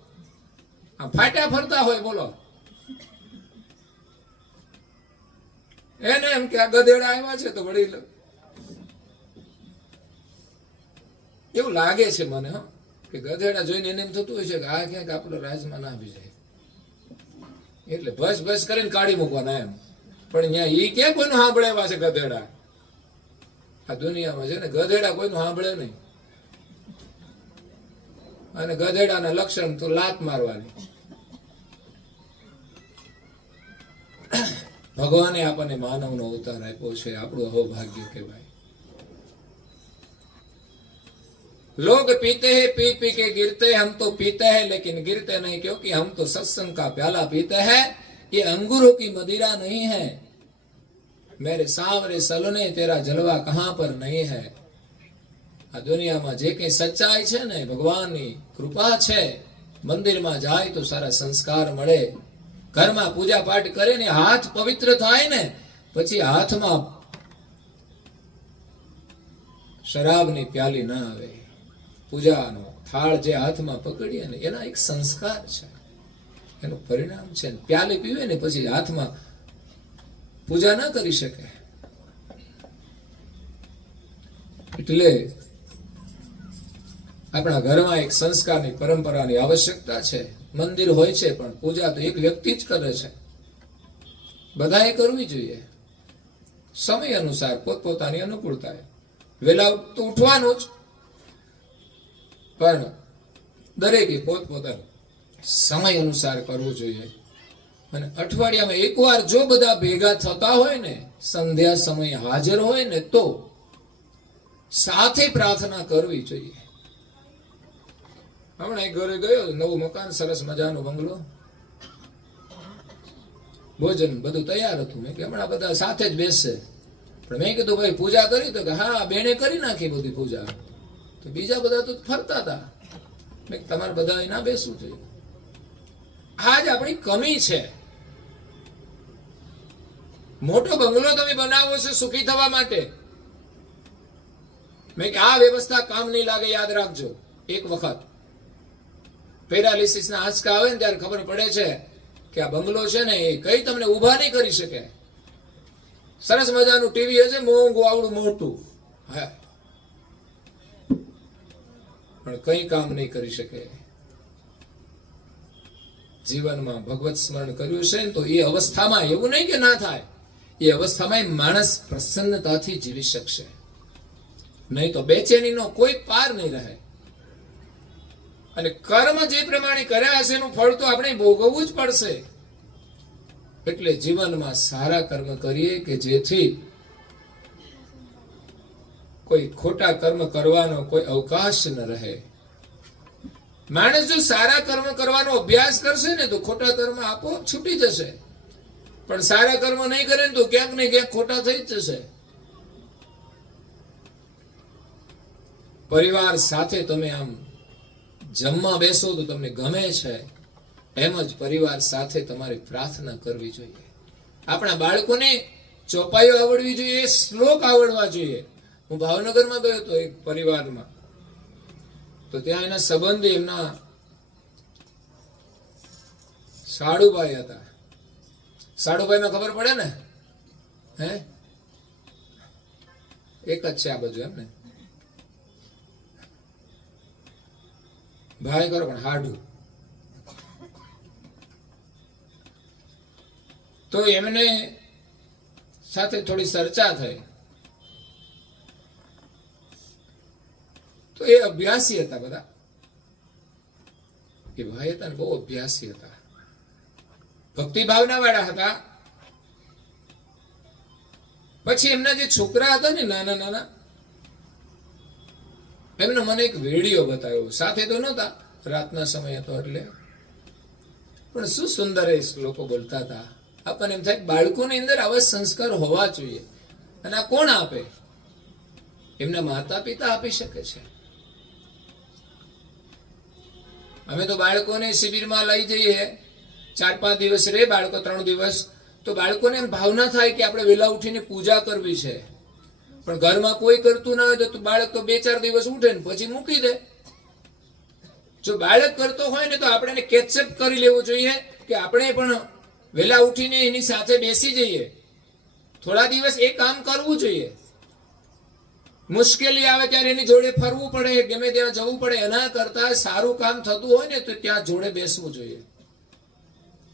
ફાટ્યા ફરતા હોય. બોલો, એને એમ કે આ ગધેડા આવ્યા છે તો વળી લો. એવું લાગે છે મને હો કે ગધેડા જોઈને એને એમ થતું હોય છે કે આ ક્યાંક આપણો રાજમાં ના આવી જાય એટલે બસ બસ કરીને કાઢી મૂકવાના એમ. પણ અહીંયા ઈ ક્યાં કોઈનું સાંભળે એવા છે ગધેડા આ દુનિયામાં છે ને. ગધેડા કોઈનું સાંભળે નહીં. અને ગધેડાના લક્ષણ તો લાત મારવાની. ભગવાને આપણને માનવનો અવતાર આપ્યો છે, આપણું અહોભાગ્ય કહેવાય. लोग पीते हैं पी पी के गिरते हैं, हम तो पीते हैं लेकिन गिरते नहीं क्योंकि हम तो सत्संग का प्याला पीते हैं. ये अंगूरों की मदिरा नहीं है. मेरे सांवरे सलने तेरा जलवा कहां पर नहीं है. આ દુનિયામાં જે કઈ સચ્ચાઈ છે ને ભગવાનની કૃપા છે. મંદિરમાં જાય તો સારા સંસ્કાર મળે. ઘરમાં પૂજા પાઠ કરે ને હાથ પવિત્ર થાય ને પછી હાથમાં શરાબની પ્યાલી ના આવે. પૂજાનો થાળ જે હાથમાં પકડીએ ને એના એક સંસ્કાર છે, એનું પરિણામ છે. પ્યાલી પીવે ને પછી હાથમાં પૂજા ના કરી શકે. એટલે આપણા ઘરમાં એક સંસ્કારની પરંપરાની આવશ્યકતા છે. મંદિર હોય છે પણ પૂજા તો એક વ્યક્તિ જ કરે છે. બધાએ કરવી જોઈએ સમય અનુસાર પોતપોતાની અનુકૂળતા. વેલા તો ઉઠવાનું જ પણ દરેકે પોતપોતાનો સમય અનુસાર કરવું જોઈએ. અને અઠવાડિયામાં એકવાર જો બધા ભેગા થતા હોય ને સંધ્યા સમયે હાજર હોય ને તો સાથે પ્રાર્થના કરવી જોઈએ. હમણાં એક ઘરે ગયો, નવું મકાન, સરસ મજાનો બંગલો, ભોજન બધું તૈયાર હતું. મેં કે હમણાં બધા સાથે જ બેસશે. પણ મેં કીધું ભાઈ પૂજા કરી? તો કે હા બેને કરી નાખી બધી પૂજા. તો બીજા બધા તો ફરતા હતા. મેં તમારે બધા ના બેસવું જોઈએ. આજ આપણી કમી છે. મોટો બંગલો તમે બનાવો છો સુખી થવા માટે. મેં કે આ વ્યવસ્થા કામ નહીં લાગે, યાદ રાખજો. એક વખત પેરાલિસિસ ના આંચકા આવે ને ત્યારે ખબર પડે છે કે આ બંગલો છે ને એ કઈ તમને ઉભા નહીં કરી શકે. સરસ મજાનું ટીવી હશે, મોંઘું આવડું મોટું, હા, પણ કઈ કામ નહીં કરી શકે. જીવનમાં ભગવત સ્મરણ કર્યું છે ને તો એ અવસ્થામાં એવું નહીં કે ના થાય, એ અવસ્થામાં માણસ પ્રસન્નતાથી જીવી શકશે. નહીં તો બેચેનીનો કોઈ પાર નહીં રહે. અને કર્મ જે પ્રમાણે કર્યા હશે એનું ફળ તો આપણે ભોગવવું જ પડશે. એટલે જીવનમાં સારા કર્મ કરીએ કે જેથી કોઈ ખોટા કર્મ કરવાનો કોઈ અવકાશ ન રહે. માણસ જો સારા કર્મ કરવાનો અભ્યાસ કરશે ને તો ખોટા કર્મ આપોઆપ છૂટી જશે. પણ સારા કર્મ નહીં કરે ને તો ક્યાંક ને ક્યાંક ખોટા થઈ જ જશે. પરિવાર સાથે તમે આમ જમવા બેસો તો તમને ગમે છે, એમ જ પરિવાર સાથે તમારે પ્રાર્થના કરવી જોઈએ. આપણા બાળકોને ચોપાઈઓ આવડવી જોઈએ, શ્લોક આવડવા જોઈએ. હું ભાવનગરમાં ગયો હતો એક પરિવારમાં, તો ત્યાં એના સંબંધી એમના સાડુભાઈ હતા. સાડુભાઈ માં ખબર પડે ને, હે એક જ છે આ બાજુ એમ ને, ભાઈ કરો પણ હાડું. તો એમને સાથે થોડી ચર્ચા થઈ. તો એ અભ્યાસી હતા બધા. એ ભાઈ હતા ને બહુ અભ્યાસી હતા, ભક્તિ ભાવના વાળા હતા. પછી એમના જે છોકરા હતા ને નાના નાના, એમનો મને એક વિડીયો બતાવ્યો. સાથે તો નહોતા, રાતના સમય હતો એટલે, પણ શું સુંદર એ લોકો બોલતા હતા. આપણને એમ થાય બાળકોની અંદર આવા સંસ્કાર હોવા જોઈએ. અને આ કોણ આપે? એમના માતા પિતા આપી શકે છે. અમે તો બાળકોને શિબિરમાં લઈ જઈએ, 4-5 દિવસ રહે બાળકો, 3 દિવસ, તો બાળકોને એમ ભાવના થાય કે આપણે વેલા ઉઠીને પૂજા કરવી છે. પણ ઘરમાં કોઈ કરતું ના હોય તો બાળક તો 2-4 દિવસ ઉઠે ને પછી મૂકી દે. જો બાળક કરતો હોય ને તો આપણે એને કેચઅપ કરી લેવું જોઈએ કે આપણે પણ વેલા ઉઠીને એની સાથે બેસી જઈએ. થોડા દિવસ એ કામ કરવું જોઈએ. મુશ્કેલી આવે ત્યારે એની જોડે ફરવું પડે, ગમે ત્યાં જવું પડે, એના કરતા સારું કામ થતું હોય ને તો ત્યાં જોડે બેસવું જોઈએ,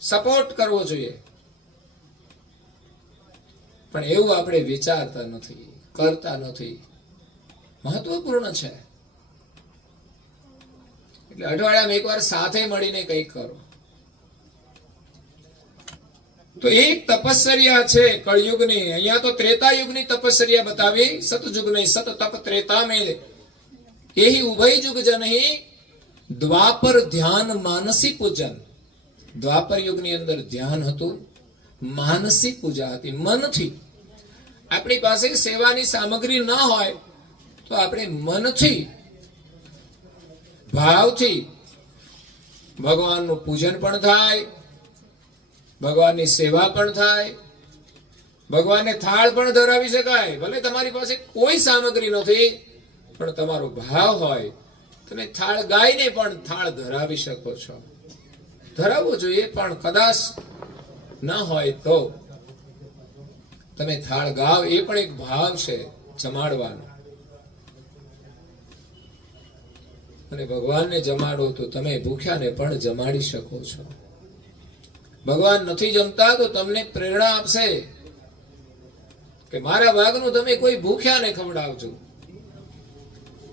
સપોર્ટ કરવો જોઈએ. પણ એવું આપણે વિચારતા નથી, કરતા નથી. મહત્વપૂર્ણ છે. એટલે અઠવાડિયામાં એકવાર સાથે મળીને કંઈક કરો. તો એક તપસ્યા છે કળયુગની. અહીંયા તો ત્રેતા યુગની તપસ્યા બતાવી. સતયુગ નહીં, સત તપ ત્રેતા મેં એહી ઉભય યુગ જનહી દ્વાપર ધ્યાન માનસી પૂજન. દ્વાપર યુગની અંદર ધ્યાન હતું, માનસી પૂજા હતી, મનથી. આપણી પાસે સેવાની સામગ્રી ન હોય તો આપણે મનથી, ભાવથી ભગવાનનું પૂજન પણ થાય, ભગવાનની સેવા પણ થાય, ભગવાનને થાળ પણ ધરાવી શકાય. ભલે તમારી પાસે કોઈ સામગ્રી નથી, પણ તમારો ભાવ હોય તમે થાળ ગાઈને પણ થાળ ધરાવી શકો છો. ધરાવવો જોઈએ, પણ કદાચ ન હોય તો તમે થાળ ગાવ, એ પણ એક ભાવ છે જમાડવાનો. અને ભગવાનને જમાડો તો તમે ભૂખ્યાને પણ જમાડી શકો છો. ભગવાન નથી જમતા તો તમને પ્રેરણા આપશે કે મારા ભાગનું તમે કોઈ ભૂખ્યાને ખવડાવજો.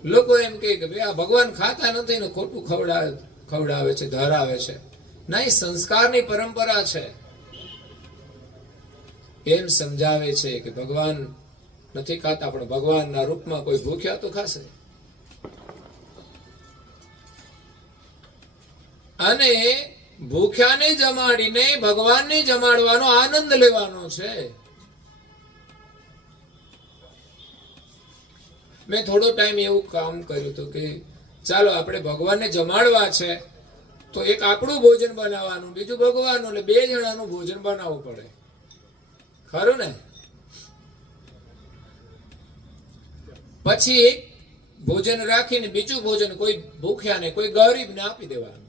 લોકો એમ કે ભાઈ આ ભગવાન ખાતા નથી ને ખોટું ખવડાવે છે, ધરાવે છે. ના, એ સંસ્કારની પરંપરા છે. એમ સમજાવે છે કે ભગવાન નથી ખાતા, પણ ભગવાનના રૂપમાં કોઈ ભૂખ્યા તો ખાશે. અને ભૂખ્યાને જમાડીને ભગવાનને જમાડવાનો આનંદ લેવાનો છે. મેં થોડો ટાઈમ એવું કામ કર્યું હતું કે ચાલો આપણે ભગવાનને જમાડવા છે તો એક આપણું ભોજન બનાવવાનું, બીજું ભગવાનનું, એટલે 2 જણાનું ભોજન બનાવવું પડે. ખરું ને? પછી એક ભોજન રાખીને બીજું ભોજન કોઈ ભૂખ્યાને, કોઈ ગરીબને આપી દેવાનું.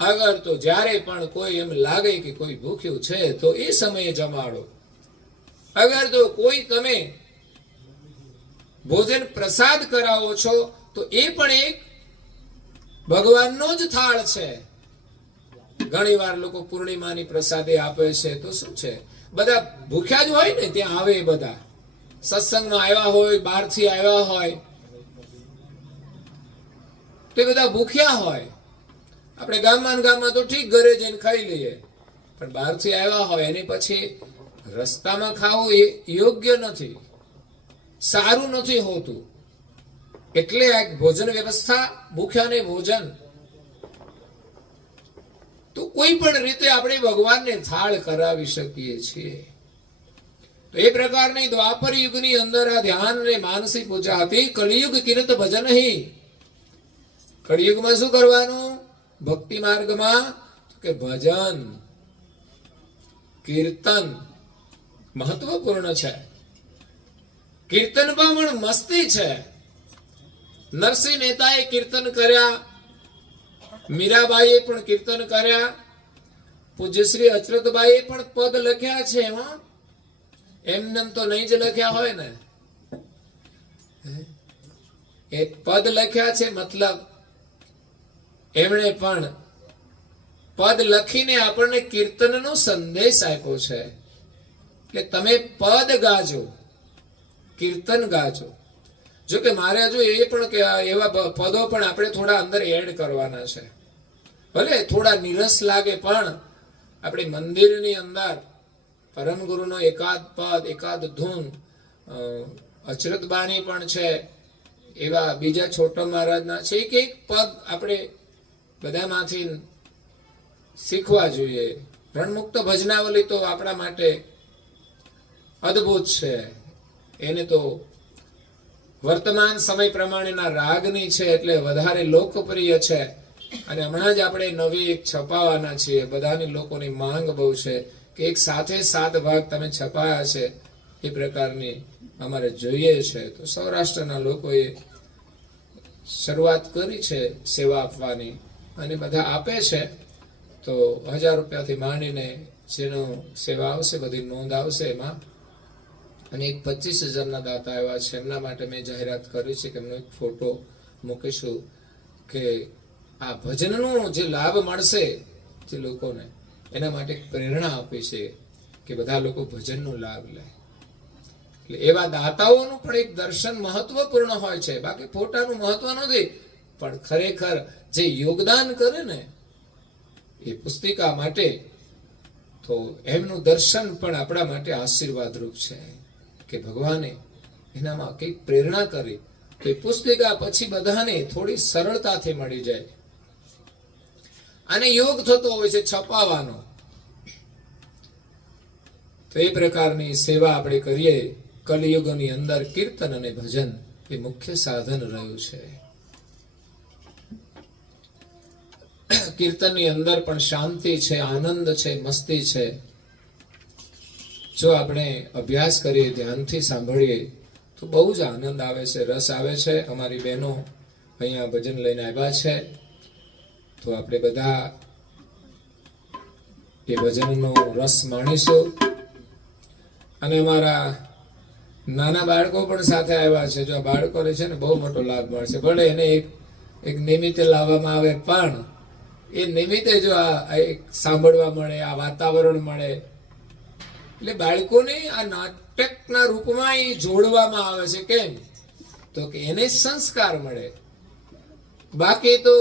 અગર તો જ્યારે પણ કોઈ એમ લાગે કે કોઈ ભૂખ્યું છે તો એ સમયે જમાડો. અગર તો કોઈ તમે ભોજન પ્રસાદ કરાવો છો તો એ પણ એક ભગવાનનો જ થાળ છે. ઘણી વાર લોકો પૂર્ણિમાની પ્રસાદે આપે છે તો શું છે, બધા ભૂખ્યા જ હોય ને, ત્યાં આવે બધા સત્સંગમાં આવ્યા હોય, બહારથી આવ્યા હોય તો બધા ભૂખ્યા હોય. આપણે ગામમાં તો ઠીક ઘરે જઈને ખાઈ લઈએ, પણ બહારથી આવ્યા હોય એની પછી રસ્તામાં ખાવું એ યોગ્ય નથી, સારું નથી હોતું. એટલે આ ભોજન વ્યવસ્થા, ભૂખ્યાને ભોજન, તો કોઈ પણ રીતે આપણે ભગવાનને થાળ કરાવી શકીએ છીએ. તો એ પ્રકારની દ્વાપર યુગની અંદર આ ધ્યાન અને માનસી પૂજા હતી. કળિયુગ કીર્ત ભજન. કળિયુગમાં શું કરવાનું? ભક્તિ માર્ગમાં કે ભજન કીર્તન મહત્વપૂર્ણ છે. કીર્તનમાં પણ મસ્તી છે. નરસિંહ મહેતાએ કીર્તન કર્યા, મીરાબાઈએ પણ કીર્તન કર્યા, પૂજ્ય શ્રી અચરતબાઈએ પણ પદ લખ્યા છે. એમને તો નહીં જ લખ્યા હોય ને, એ પદ લખ્યા છે, મતલબ એમણે પણ પદ લખીને આપણને કીર્તનનો સંદેશ આપ્યો છે કે તમે પદ ગાજો, કીર્તન ગાજો. જો કે મારે હજુ એ પણ એવા પદો પણ આપણે થોડા અંદર એડ કરવાના છે. ભલે થોડા નીરસ લાગે, પણ આપણે મંદિરની અંદર પરમ ગુરુનો એકાદ પદ, એકાદ ધૂન, અચરતબાની પણ છે, એવા બીજા છોટા મહારાજના છે, એક પદ આપણે બધામાંથી શીખવા જોઈએ. રણમુક્ત ભજનાવલી તો આપણા માટે અદ્ભુત છે. એને તો વર્તમાન સમય પ્રમાણેના રાગની છે એટલે વધારે લોકપ્રિય છે. અને હમણાં જ આપણે નવી એક છપાવાના છીએ. બધાની લોકોની માંગ બહુ છે કે એક સાથે 7 ભાગ તમે છપાયા છે, એ પ્રકારની અમારે જોઈએ છે. તો સૌરાષ્ટ્રના લોકોએ શરૂઆત કરી છે સેવા આપવાની, અને બધા આપે છે. તો 1000 રૂપિયાથી માંડીને જેનો સેવા આવશે બધી નોંધ આવશે એમાં, અને એક 25,000 દાતા આવ્યા છે. એમના માટે મેં જાહેરાત કરી છે કે એમનો એક ફોટો મૂકીશું કે આ ભજનનો જે લાભ મળશે જે લોકોને, એના માટે પ્રેરણા આપી છે કે બધા લોકો ભજનનો લાભ લે. એટલે એવા દાતાઓનું પણ એક દર્શન મહત્વપૂર્ણ હોય છે. બાકી ફોટાનું મહત્વ નથી, પણ ખરેખર જે યોગદાન કરે ને એ પુસ્તિકા માટે, તો એમનું દર્શન પણ આપણા માટે આશીર્વાદરૂપ છે કે ભગવાને એનામાં કંઈક પ્રેરણા કરી તો એ પુસ્તિકા પછી બધાને થોડી સરળતાથી મળી જાય. અને યોગ થતો હોય છે છપાવવાનો, તો એ પ્રકારની સેવા આપણે કરીએ. કલિયુગની અંદર કીર્તન અને ભજન એ મુખ્ય સાધન રહ્યું છે. કીર્તનની અંદર પણ શાંતિ છે, આનંદ છે, મસ્તી છે. જો આપણે અભ્યાસ કરીએ, ધ્યાનથી સાંભળીએ તો બહુ જ આનંદ આવે છે, રસ આવે છે. અમારી બહેનો અહીંયા ભજન લઈને આવ્યા છે, તો આપણે બધા એ ભજનનો રસ માણીશું. અને અમારા નાના બાળકો પણ સાથે આવ્યા છે. જો આ બાળકોને છે ને બહુ મોટો લાભ મળશે. ભલે એને એક નિમિત્તે લાવવામાં આવે, પણ એ નિમિત્તે જો આ એક સાંભળવા મળે, આ વાતાવરણ મળે, એટલે બાળકોને આ નાટકના રૂપમાં એ જોડવામાં આવે છે. કેમ? તો કે એને સંસ્કાર મળે. બાકી તો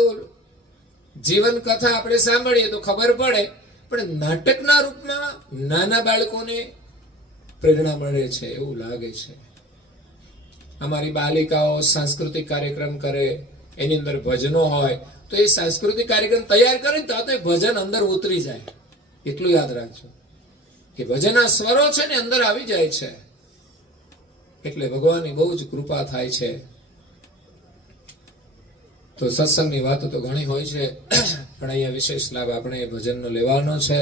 જીવન કથા આપણે સાંભળીએ તો ખબર પડે, પણ નાટકના રૂપમાં નાના બાળકોને પ્રેરણા મળે છે એવું લાગે છે. અમારી બાલિકાઓ સાંસ્કૃતિક કાર્યક્રમ કરે, એની અંદર ભજનો હોય, તો એ સાંસ્કૃતિક કાર્યક્રમ તૈયાર કરે તો એ ભજન અંદર ઉતરી જાય. એટલું યાદ રાખજો કે ભજનના સ્વરો છે ને અંદર આવી જાય છે. એટલે ભગવાનની બહુ જ કૃપા થાય છે. તો સત્સંગની વાતો તો ઘણી હોય છે, પણ અહીંયા વિશેષ લાભ આપણે ભજનનો લેવાનો છે.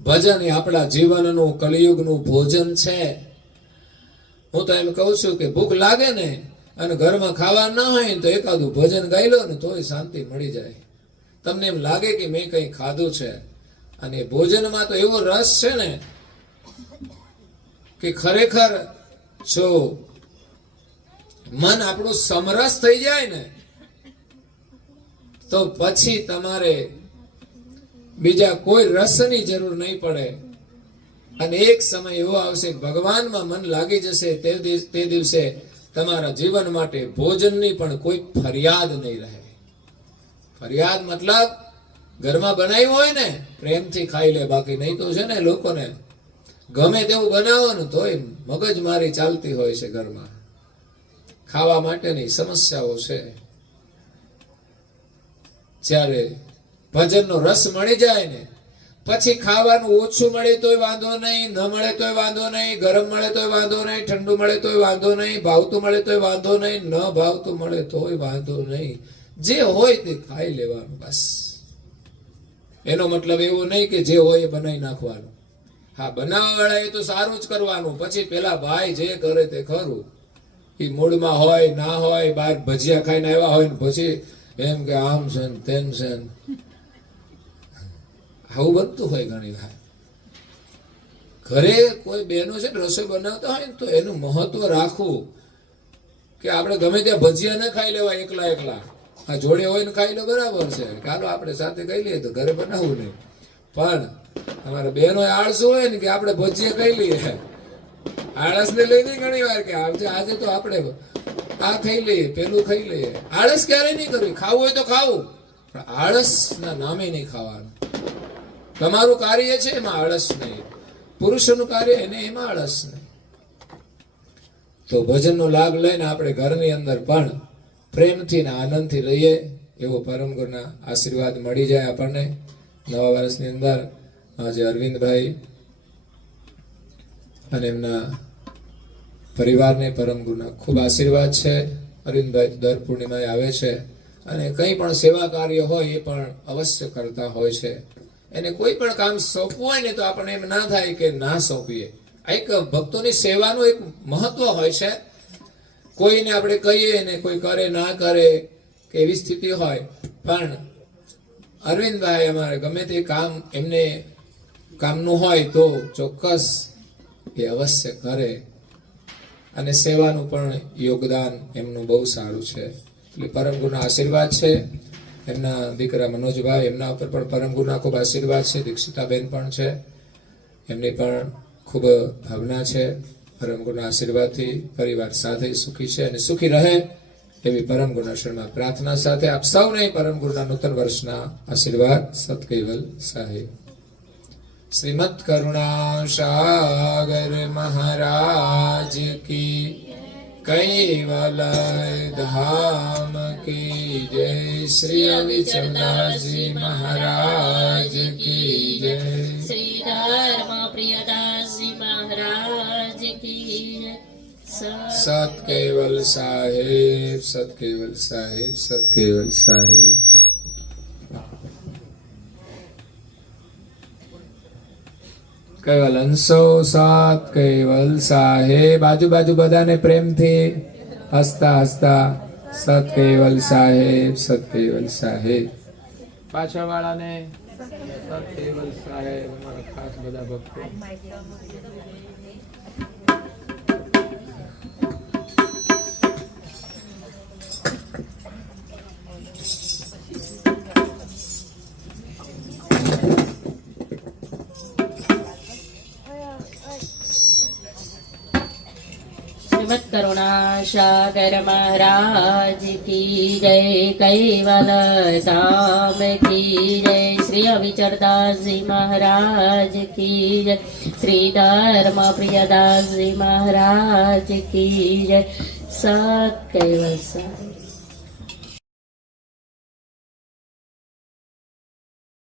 ભજન એ આપણા જીવનનું કલિયુગનું ભોજન છે. હું તો એમ કહું છું કે ભૂખ લાગે ને અને ઘરમાં ખાવા ના હોય તો એકાદું ભજન ગાઈ લો ને તોય શાંતિ મળી જાય. તમને એમ લાગે કે મેં કંઈ ખાધું છે. અને ભોજનમાં તો એવો રસ છે ને કે ખરેખર જો મન આપણું સમરસ થઈ જાય ને તો પછી તમારે બીજા કોઈ રસની જરૂર નહીં પડે. અને એક સમય એવો આવશે ભગવાનમાં મન લાગી જશે, તે દિવસે તમારા જીવન માટે ભોજનની પણ કોઈ ફરિયાદ નહીં રહે. ફરિયાદ મતલબ ઘરમાં બનાવ્યું હોય ને પ્રેમથી ખાઈ લે, બાકી નહીં તો છે ને લોકોને ગમે તેવું બનાવો ને તોય મગજમારી ચાલતી હોય છે ઘરમાં. ખાવા માટેની સમસ્યાઓ છે. જ્યારે ભજનનો રસ મળી જાય ને પછી ખાવાનું ઓછું મળે તોય વાંધો નહીં, ન મળે તોય વાંધો નહીં, ગરમ મળે તોય વાંધો નહીં, ઠંડુ મળે તોય વાંધો નહીં, ભાવતું મળે તોય વાંધો નહીં, ન ભાવતું મળે તોય વાંધો નહીં. જે હોય તે ખાઈ લેવાનું બસ. એનો મતલબ એવો નહીં કે જે હોય એ બનાવી નાખવાનું. હા, બનાવવા વાળા એ તો સારું જ કરવાનું. પછી પેલા ભાઈ જે કરે તે ખરું. એ મૂડમાં હોય ના હોય, બહાર ભજીયા ખાઈને આવ્યા હોય ને પછી એમ કે આમ છે ને તેમ છે ને, આવું બનતું હોય ઘણી વાર. ઘરે કોઈ બહેનો છે રસોઈ બનાવતા હોય ને તો એનું મહત્વ રાખવું કે આપણે ગમે ત્યાં ભજીયા ન ખાઈ લેવા એકલા એકલા. આ જોડે હોય ને ખાઈ લો બરાબર છે, ચાલો આપણે સાથે ખાઈ લઈએ તો ઘરે બનાવવું નહીં. પણ અમારા બહેનો આળસુ હોય ને કે આપણે ભજીયા ખાઈ લઈએ, આળસ ને લઈને ઘણી વાર કે આજે તો આપણે આ ખાઈ લઈએ, પેલું ખાઈ લઈએ. આળસ ક્યારેય નહીં કરવી. ખાવું હોય તો ખાવું, પણ આળસ ના નામે નહીં ખાવાનું. તમારું કાર્ય છે એમાં આળસ નહીં, પુરુષોનું કાર્ય એને એમાં આળસ નહીં. તો ભજનનો લાભ લઈને આપણે ઘરની અંદર પણ પ્રેમથી ને આનંદથી રહીએ એવો પરમ ગુરુના આશીર્વાદ મળી જાય આપણને. નવા વર્ષની અંદર આજે અરવિંદભાઈ અને એમના પરિવારને પરમ ગુરુના ખૂબ આશીર્વાદ છે. અરવિંદભાઈ દર પૂર્ણિમાએ આવે છે અને કંઈ પણ સેવા કાર્ય હોય એ પણ અવશ્ય કરતા હોય છે. એને કોઈ પણ કામ સોંપવું હોય ને તો આપણને એમ ના થાય કે ના સોંપીએ. એક ભક્તોની સેવાનું એક મહત્વ હોય છે. કોઈને આપણે કહીએ ને કોઈ કરે ના કરે કે એવી સ્થિતિ હોય, પણ અરવિંદભાઈ અમારે ગમે તે કામ એમને કામનું હોય તો ચોક્કસ એ અવશ્ય કરે, અને સેવાનું પણ યોગદાન એમનું બહુ સારું છે. એટલે પરમ ગુરુના આશીર્વાદ છે. એમના દીકરા મનોજભાઈ, એમના ઉપર પણ પરમ ગુરુના ખૂબ આશીર્વાદ છે. દીક્ષિતાબેન પણ છે, એમની પણ ખૂબ ભાવના છે. પરમ ગુરુના આશીર્વાદથી પરિવાર સાથે સુખી છે અને સુખી રહે એવી પરમ ગુરુના શરણમાં પ્રાર્થના સાથે આપ સૌને પરમ ગુરુના નૂતન વર્ષના આશીર્વાદ. સતકેવલ સાહેબ. શ્રીમદ કરુણા સાગર મહારાજ કી, કૈવલ ધામ કી જય. શ્રી અવિચલદાસજી મહારાજ કી જય. શ્રી ધર્મ પ્રિયદાસજી મહારાજ કી જય. સતકેવલ સાહેબ, સતકેવલ સાહેબ, સતકેવલ સાહેબ. કેવલ અંશો સત કેવલ સાહેબ. આજુબાજુ બધાને પ્રેમથી હસતા હસતા સત કેવલ સાહેબ, સત કેવલ સાહેબ. પાછળ વાળાને સત કેવલ સાહેબ. અમારા ખાસ બધા ભક્તો. શ્રીમદ કરુણા સાગર મહારાજ કી જય. કૈવલ ધામ કી જય. શ્રી અવિચલદાસજી મહારાજ કી જય. શ્રી ધર્મ પ્રિયદાસજી મહારાજ કી જય. સત કેવલ સાહેબ.